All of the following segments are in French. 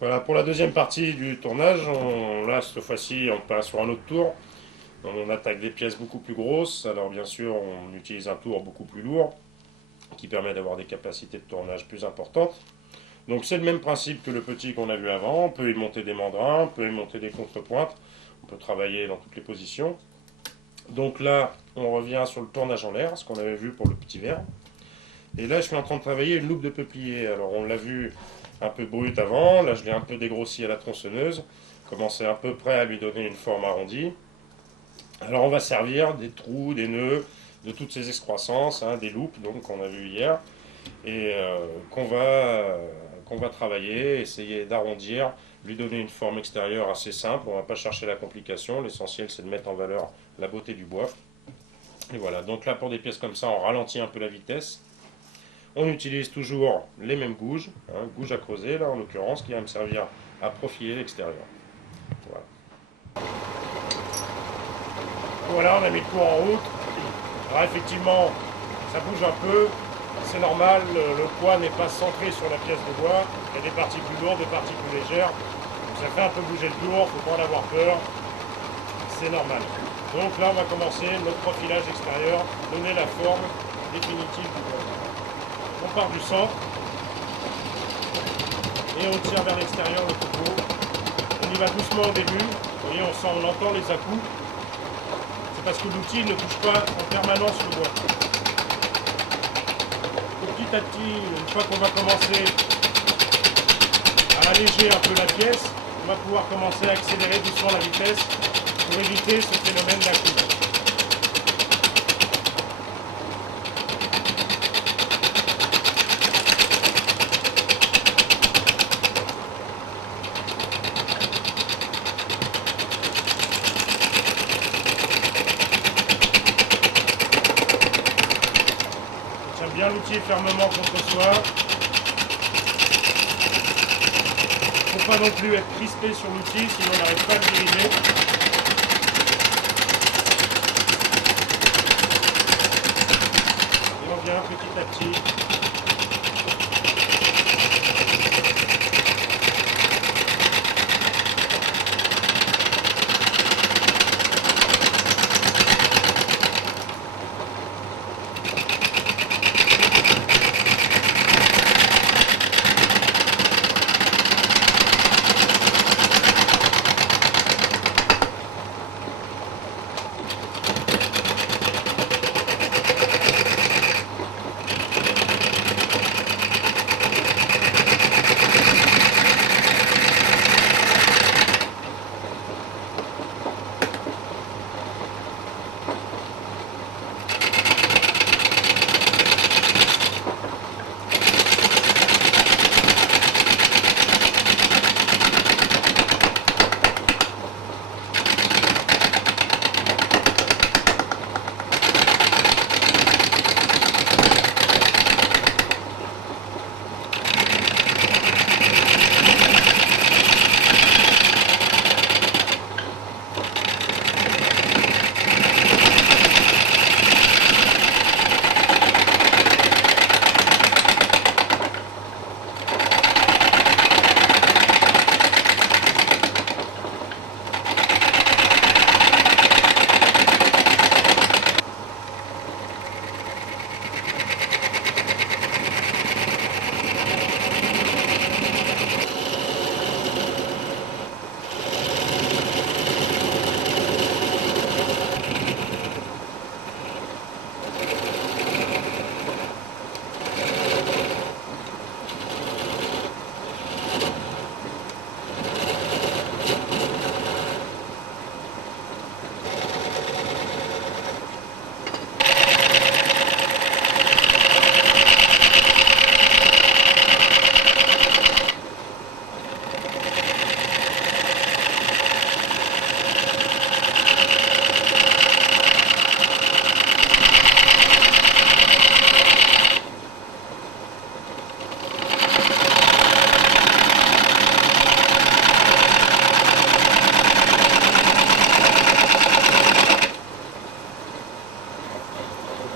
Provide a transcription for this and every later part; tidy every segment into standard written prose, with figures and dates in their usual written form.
Voilà, pour la deuxième partie du tournage, là, cette fois-ci, on passe sur un autre tour. On attaque des pièces beaucoup plus grosses. Alors, bien sûr, on utilise un tour beaucoup plus lourd qui permet d'avoir des capacités de tournage plus importantes. Donc, c'est le même principe que le petit qu'on a vu avant. On peut y monter des mandrins, on peut y monter des contrepointes, on peut travailler dans toutes les positions. Donc là, on revient sur le tournage en l'air, ce qu'on avait vu pour le petit verre. Et là, je suis en train de travailler une loupe de peuplier. Alors, on l'a vu un peu brute avant. Là, je l'ai un peu dégrossi à la tronçonneuse. Commencer à peu près à lui donner une forme arrondie. Alors, on va servir des trous, des nœuds, de toutes ces excroissances, hein, des loupes, donc qu'on a vu hier, et qu'on va travailler, essayer d'arrondir, lui donner une forme extérieure assez simple. On ne va pas chercher la complication. L'essentiel, c'est de mettre en valeur la beauté du bois. Et voilà. Donc là, pour des pièces comme ça, on ralentit un peu la vitesse. On utilise toujours les mêmes gouges, hein, gouge à creuser là en l'occurrence, qui va me servir à profiler l'extérieur. Voilà. Voilà, on a mis le cours en route. Alors effectivement, ça bouge un peu, c'est normal, le poids n'est pas centré sur la pièce de bois, il y a des parties plus lourdes, des parties plus légères, donc ça fait un peu bouger le tour, il ne faut pas en avoir peur, c'est normal. Donc là on va commencer notre profilage extérieur, donner la forme définitive du bois. On part du centre et on tire vers l'extérieur le couteau. On y va doucement au début, vous voyez on entend les à-coups. C'est parce que l'outil ne touche pas en permanence le bois. Et petit à petit, une fois qu'on va commencer à alléger un peu la pièce, on va pouvoir commencer à accélérer doucement la vitesse pour éviter ce phénomène d'à-coups. Bien l'outil fermement contre soi. Il ne faut pas non plus être crispé sur l'outil, sinon on n'arrive pas à le diriger. Et on vient petit à petit.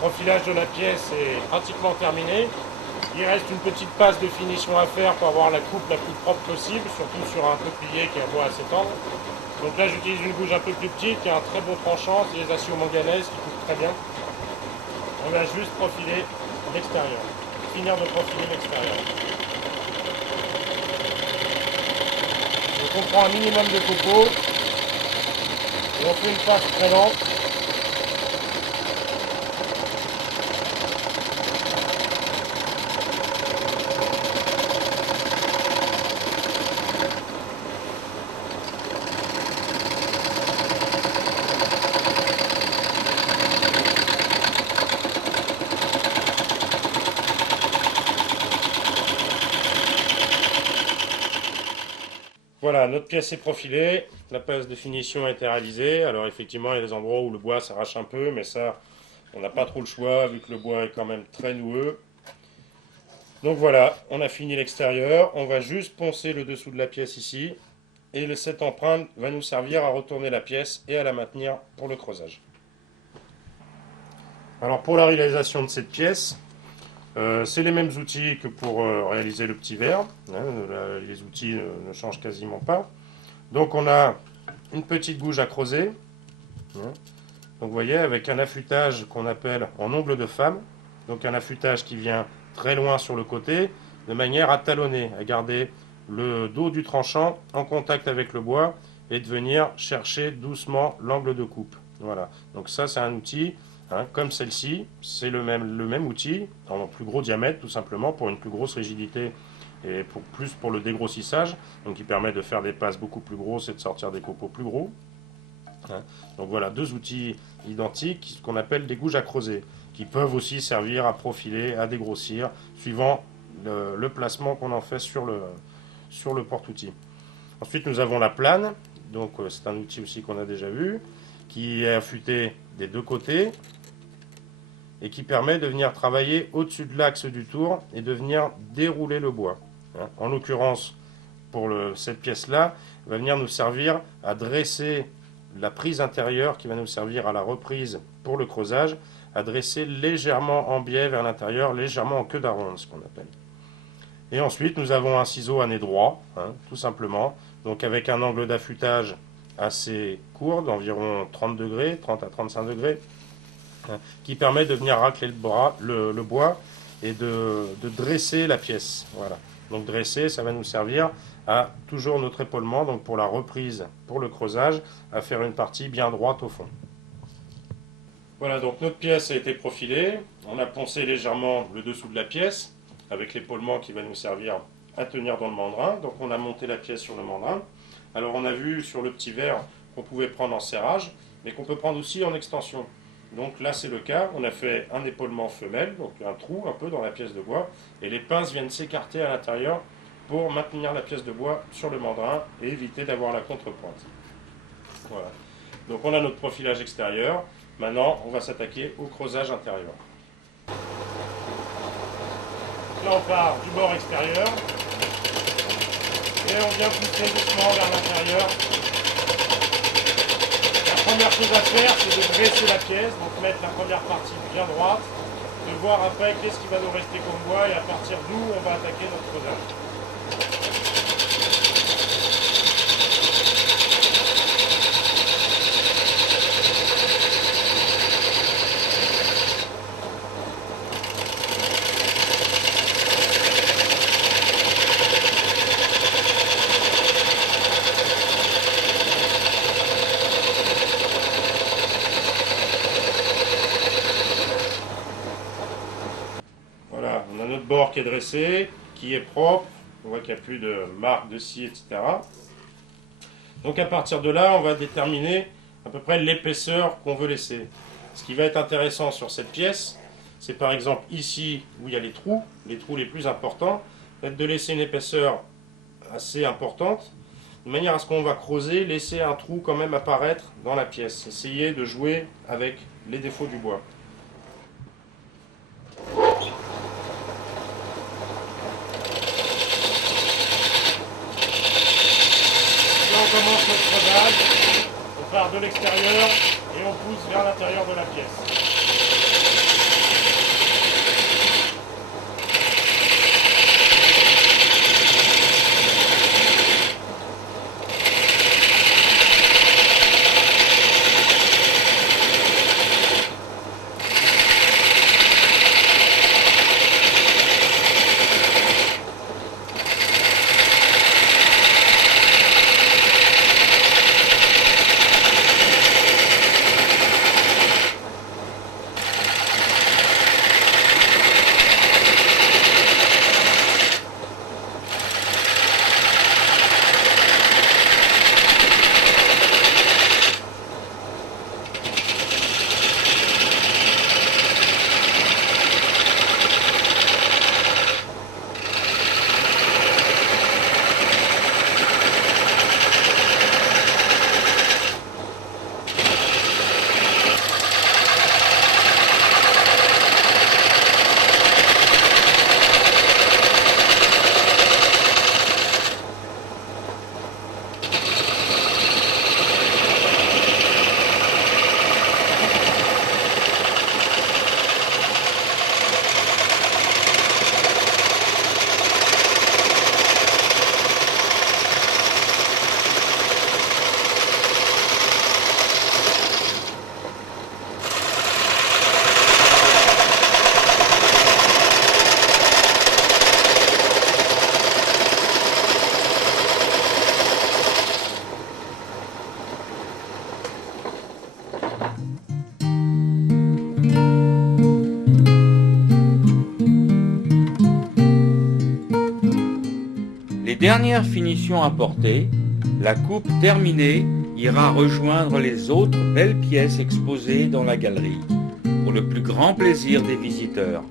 Le profilage de la pièce est pratiquement terminé. Il reste une petite passe de finition à faire pour avoir la coupe la plus propre possible, surtout sur un peuplier qui a un bois assez tendre. Donc là j'utilise une gouge un peu plus petite qui a un très beau tranchant, c'est les aciers manganèse qui coupent très bien. On va juste profiler l'extérieur, finir de profiler l'extérieur. Donc on prend un minimum de copeaux et on fait une passe très lente. Voilà, notre pièce est profilée, la passe de finition a été réalisée. Alors effectivement, il y a des endroits où le bois s'arrache un peu, mais ça, on n'a pas trop le choix vu que le bois est quand même très noueux. Donc voilà, on a fini l'extérieur, on va juste poncer le dessous de la pièce ici. Et cette empreinte va nous servir à retourner la pièce et à la maintenir pour le creusage. Alors pour la réalisation de cette pièce, c'est les mêmes outils que pour réaliser le petit verre. Les outils ne changent quasiment pas. Donc on a une petite gouge à creuser. Donc vous voyez, avec un affûtage qu'on appelle en ongle de femme. Donc un affûtage qui vient très loin sur le côté, de manière à talonner, à garder le dos du tranchant en contact avec le bois et de venir chercher doucement l'angle de coupe. Voilà. Donc ça c'est un outil. Comme celle-ci, c'est le même outil, en plus gros diamètre tout simplement, pour une plus grosse rigidité et pour le dégrossissage, donc qui permet de faire des passes beaucoup plus grosses et de sortir des copeaux plus gros. Donc voilà, deux outils identiques, ce qu'on appelle des gouges à creuser, qui peuvent aussi servir à profiler, à dégrossir, suivant le placement qu'on en fait sur le porte-outil. Ensuite nous avons la plane, donc c'est un outil aussi qu'on a déjà vu, qui est affûté des deux côtés, et qui permet de venir travailler au-dessus de l'axe du tour et de venir dérouler le bois. En l'occurrence, pour cette pièce-là, va venir nous servir à dresser la prise intérieure qui va nous servir à la reprise pour le creusage, à dresser légèrement en biais vers l'intérieur, légèrement en queue d'aronde, ce qu'on appelle. Et ensuite, nous avons un ciseau à nez droit, tout simplement, donc avec un angle d'affûtage assez court, d'environ 30 degrés, 30 à 35 degrés, qui permet de venir racler le bois et de dresser la pièce. Voilà. Donc dresser, ça va nous servir à toujours notre épaulement, donc pour la reprise, pour le creusage, à faire une partie bien droite au fond. Voilà, donc notre pièce a été profilée. On a poncé légèrement le dessous de la pièce, avec l'épaulement qui va nous servir à tenir dans le mandrin. Donc on a monté la pièce sur le mandrin. Alors on a vu sur le petit verre qu'on pouvait prendre en serrage, mais qu'on peut prendre aussi en extension. Donc là c'est le cas, on a fait un épaulement femelle, donc un trou un peu dans la pièce de bois, et les pinces viennent s'écarter à l'intérieur pour maintenir la pièce de bois sur le mandrin et éviter d'avoir la contrepointe. Voilà. Donc on a notre profilage extérieur, maintenant on va s'attaquer au creusage intérieur. Là on part du bord extérieur, et on vient pousser doucement vers l'intérieur. La première chose à faire, c'est de dresser la pièce, donc mettre la première partie bien droite, de voir après qu'est-ce qui va nous rester comme bois et à partir d'où on va attaquer notre creusage. Voilà, on a notre bord qui est dressé, qui est propre, on voit qu'il n'y a plus de marques de scie, etc. Donc à partir de là, on va déterminer à peu près l'épaisseur qu'on veut laisser. Ce qui va être intéressant sur cette pièce, c'est par exemple ici où il y a les trous les plus importants, peut-être de laisser une épaisseur assez importante, de manière à ce qu'on va creuser, laisser un trou quand même apparaître dans la pièce. Essayer de jouer avec les défauts du bois. On commence notre creusage, on part de l'extérieur et on pousse vers l'intérieur de la pièce. dernière finition apportée, la coupe terminée ira rejoindre les autres belles pièces exposées dans la galerie, pour le plus grand plaisir des visiteurs.